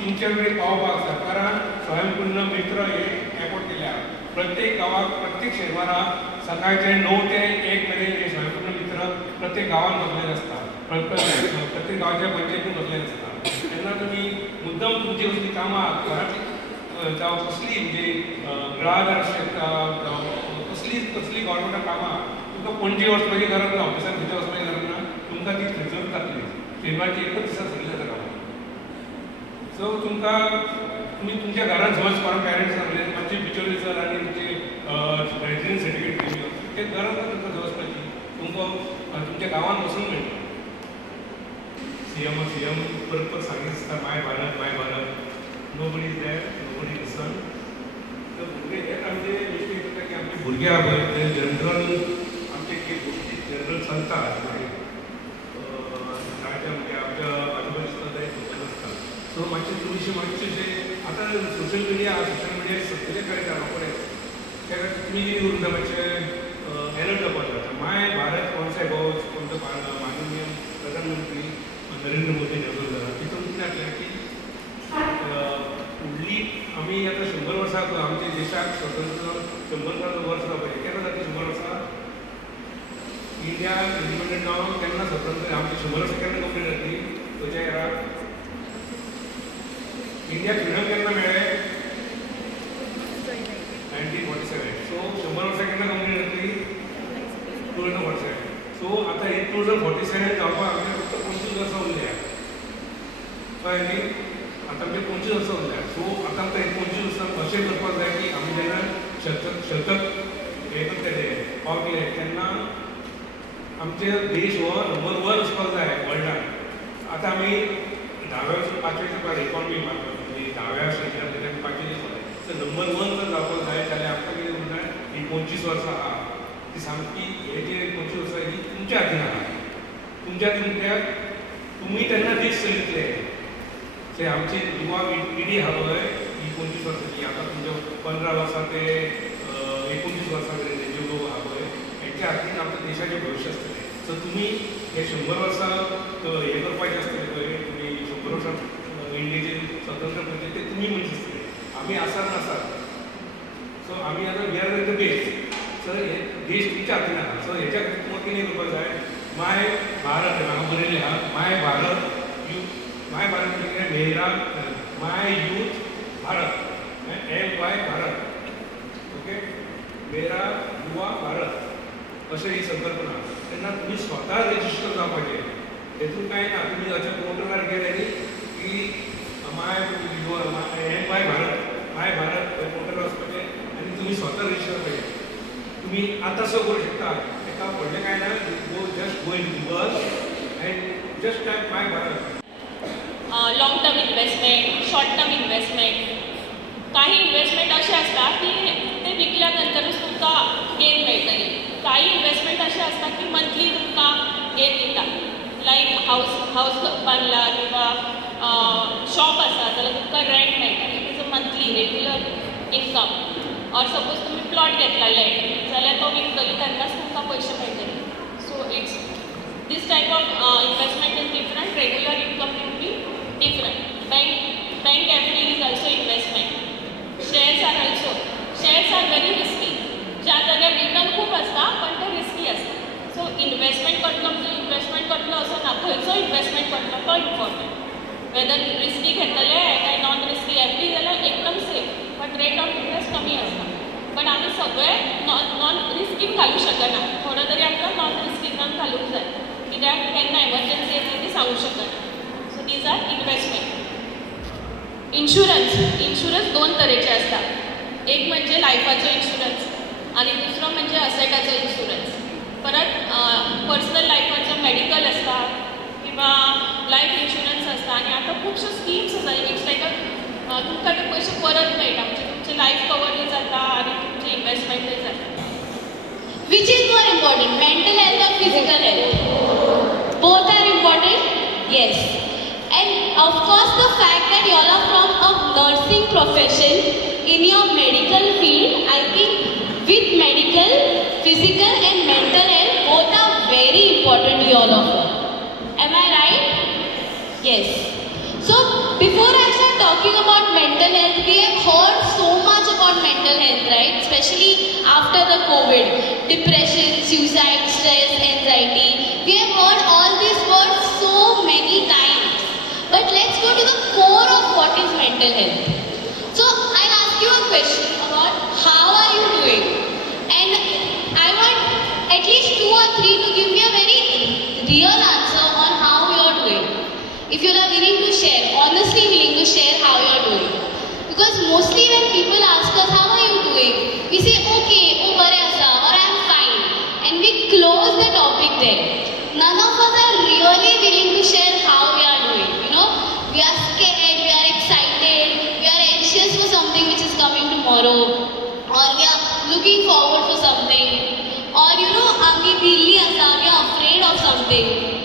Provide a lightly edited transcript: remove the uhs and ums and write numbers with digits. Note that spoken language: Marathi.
तुमच्याकडे पावपाक सरकारान स्वयंपूर्ण मित्र हे एपोर्ट केल्या. प्रत्येक गावात प्रत्येक शेनवाराक सकाळचे 9 ते 1 मेरेन हे स्वयंपूर्ण मित्र प्रत्येक गावात बसलेले असतात. प्रत्येक गावाच्या पंचायतीन बसलेले असतात. तेन्ना तुमी मुद्दम तुमची कसली कामां घरांतली जावं कसली म्हणजे ग्राहदार शेतात जावं कसली गव्हर्मेंटाक कामां तुमकां पणजे वचपाची गरज ना, ऑफिसान भितर वचपाची गरज ना, तुमकां ती थंयसर जातली. शेनवारची एकच दिसा सगळी जाता कामां. सो तुम्ही तुमच्या घरात समज कोणा पॅरंट्स आसले मातशे बिचोलेसर आनी तुमचे रेजिडेंस सर्टिफिकेट घेवन ते गरज ना तुमकां वचपाची. तुमकां तुमच्या गांवांत वचूंक मेळटा. सीएम परत सांगीत आसता my Bharat nobody is there, nobody listen. तर भुरगे हेच आमचे मिस्टेक जाता की आमचे भुरगे आहा पळय ते जनरल आमचे गोष्टी जनरल चलता म्हणजे आमच्या आजूबाजूचा ते खबर नासता. सो मातशे आतां सोशल मिडिया सगळे कळटा रोखडेच. त्या खातीर तुमी कितें करूंक जाय मातशें एलर्ट जावपाक जाता. माय भारत कॉन्सेप्ट हो कोणतो माननीय प्रधानमंत्री नरेंद्र मोदी नेमलो जाला. तितून कितें जातलें की फुडली आमी आतां 100 वर्सां आमच्या देशाक स्वतंत्र 100 वर्स जावपाचें. केन्ना जातलें 100 वर्सां? इंडिया इंडिपेंडंट जावन केन्ना स्वतंत्र आमची 100 वर्सां केन्ना कंप्लीट जातली? खंयच्या एराक इंडिया फ्रिडम केन्ना मेळ्ळें? 1947. सो 100 वर्सां केन्ना कंप्लीट जातली? 2047. सो आतां हे 2047 जावपाक आमचे फक्त 25 वर्सां उरल्या. कळ्ळें न्ही? आतां आमचे 25 वर्सां उरल्या. सो आतां आमकां हे 25 वर्सां अशें करपाक जाय की आमी जेन्ना शतक हे करतले पावतले तेन्ना आमचे देश हो नंबर 1 वचपाक जाय वर्ल्डान. आतां आमी 10व्या 5व्या इकॉनॉमी मारता म्हणजे 10व्या स्टेजांतल्यान 5वी वचपाक. सो नंबर 1 जर जावपाक जाय जाल्यार आमकां कितें करूंक जाय? ही 25 वर्सां आहा ती सामकी हे जे 25 वर्सां ही तुमच्या हातीन आहा. तुमी तेन्ना देश चलयतले. ते आमची युवा पिढी आहा पळय ही 25 वर्सांची आतां तुमच्या 15 वर्सां ते 19 वर्सां मेरेन जे लोक आहा पळय हेंच्या हातीन आमच्या देशाचें भविश्य आसतलें. सो तुमी हे 100 वर्सां हे करपाचें आसतलें पळय तुमी 100 वर्सां इंडियेचें स्वतंत्र करचें ते तुमी मनीस आसतले. आमी आसात नासात. सो आमी आतां we are the base. So हे देश तुमच्या हातीन आहा. सो हेच्या खातीर तुमकां कितें करपाक जाय? माय भारत हांगा बरयलें आहा माय भारत म्हणजे मेरा my youth Bharat MY Bharat. Okay मेरा युवा भारत अशें ही संकल्पना. तेन्ना तुमी स्वता रेजिस्टर जावपाचें. हेतून कांय ना. तुमी अशें पोर्टलार गेले न्ही की MY भारत पोर्टलार वचपाचें आनी तुमी स्वता रेजिस्टर करपाचें. तुमी आतां सो करूंक शकता. एका व्हडलें कांय ना. Just go in Google end just type my Bharat. Long term investment, short term investment. काही इन्व्हेस्टमेंट असे असतात की ते विकल्यानंतरच तुमकां गेन मेळटली. काही इन्व्हेस्टमेंट असे असतात की मंथली तुमकां गेन दितात. लायक हाऊस बांदला किंवा शॉप आसा जाल्यार तुमकां रेंट मेळटली. It is a monthly regular income. Or suppose तुमी प्लॉट घेतला लँड जाल्यार तो विकतली तेन्नाच तुमकां पयशे मेळटले. So it's this type of investment is different. Regular income will be different. Bank FD is also investment. Shares are very risky. ज्या जाग्यार रिटर्न खूप असता पण ते रिस्की असता. सो इन्व्हेस्टमेंट करतलो म्हणजे इन्व्हेस्टमेंट करतलो असो ना, खंयचो इन्व्हेस्टमेंट करतलो तो इम्पॉर्टंट. वेदर रिस्की घेतले काय नॉन रिस्की FD जाल्यार एकदम safe but rate of interest कमी असता. पण आमी सगळे नॉन रिस्कीन घालू शकना. थोडो तरी आमकां नॉन रिस्कीन घालूंक जाय कित्याक केन्ना एमर्जन्सी येतली ती सांगूंक शकना. So these are investment. Insurance 2 तरेचे असतात. एक म्हणजे लायफाचो इन्शुरन्स आणि दुसरो म्हणजे असेटाचो इन्शुरन्स. परत पर्सनल लायफाचो मेडिकल असता किंवा लायफ इन्शुरन्स असता. आणि आता खुबश्यो स्किम्स आसा इट्स लायक तुमकां ते पयशे परत मेळटा म्हणजे तुमचे लायफ कवरूय जाता आणि तुमचे इन्व्हेस्टमेंटूय जाता. Which is more important, mental health or physical health? Both are important? Yes. And of course the fact that you all are from a nursing profession in your medical field, I think with medical, physical and mental health, both are very important to you all of you. Am I right? Yes. So before I start talking about mental health, we have heard so much about mental health, right? Especially after the COVID. Depression, suicide, stress, anxiety. We have heard all these words so many times. But let's go to the core of what is mental health. So I'll ask you a question about how are you doing? And I want at least 2 or 3 to give me a very real answer on how you are doing. If you are willing to share, honestly willing to share how you are doing. Because mostly when people ask us how are you doing, we say okay, or I am fine. And we close the topic there. None of us are really willing to share how we are doing. You know, we are scared, we are excited, we are anxious for something which is coming tomorrow, or we are looking forward for something, or you know, we are afraid of something.